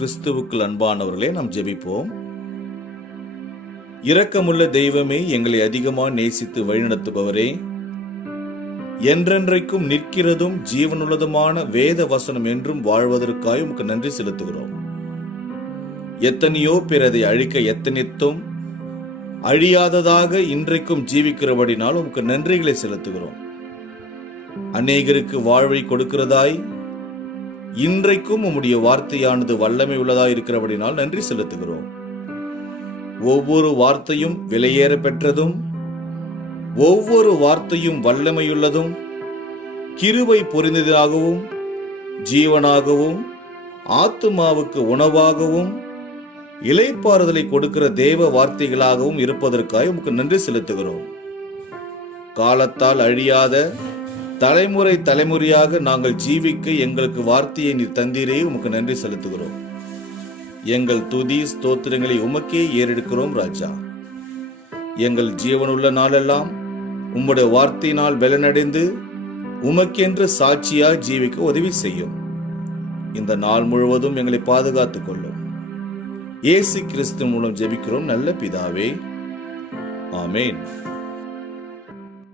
கிறிஸ்துவுக்குள் அன்பானவர்களே, நாம் ஜெபிப்போம். இரக்கமுள்ள தெய்வமே, எங்களை அதிகமாக நேசித்து வழிநடத்துபவரே, என்றென்றைக்கும் நிற்கிறதும் ஜீவனுள்ளதுமான வேத வசனம் என்றும் வாழ்வதற்காக உமக்கு நன்றி செலுத்துகிறோம். எத்தனையோ பேர் அதை அழிக்க எத்தனித்தும் அழியாததாக இன்றைக்கும் ஜீவிக்கிறபடினால் உமக்கு நன்றிகளை செலுத்துகிறோம். அநேகருக்கு வாழ்வை கொடுக்கிறதாய் இன்றைக்கும் உம்முடைய வார்த்தையானது வல்லமை உள்ளதாய் இருக்கிறபடினால் நன்றி செலுத்துகிறோம். ஒவ்வொரு வார்த்தையும் விலையேற பெற்றதும், ஒவ்வொரு வார்த்தையும் வல்லமையுள்ளதும், கிருபை பொருந்தியதாகவும், ஜீவனாகவும், ஆத்துமாவுக்கு உணவாகவும், இளைப்பாறுதலை கொடுக்கிற தேவ வார்த்தைகளாகவும் இருப்பதற்காக உமக்கு நன்றி செலுத்துகிறோம். காலத்தால் அழியாத தலைமுறை தலைமுறையாக நாங்கள் ஜீவிக்க எங்களுக்கு வார்த்தையை நீர் தந்தீரே, உமக்கு நன்றி செலுத்துகிறோம். எங்கள் துதி ஸ்தோத்திரங்களை உமக்கே ஏறெடுக்கிறோம் ராஜா. எங்கள் ஜீவனுள்ள நாளெல்லாம் உம்முடைய வார்த்தையினால் பலனடைந்து உமக்கென்று சாட்சியாய் ஜீவிக்க உதவி செய்யும். இந்த நாள் முழுவதும் எங்களை பாதுகாத்துக் கொள்ளும். இயேசு கிறிஸ்து மூலம் ஜெபிக்கிறோம் நல்ல பிதாவே, ஆமேன்.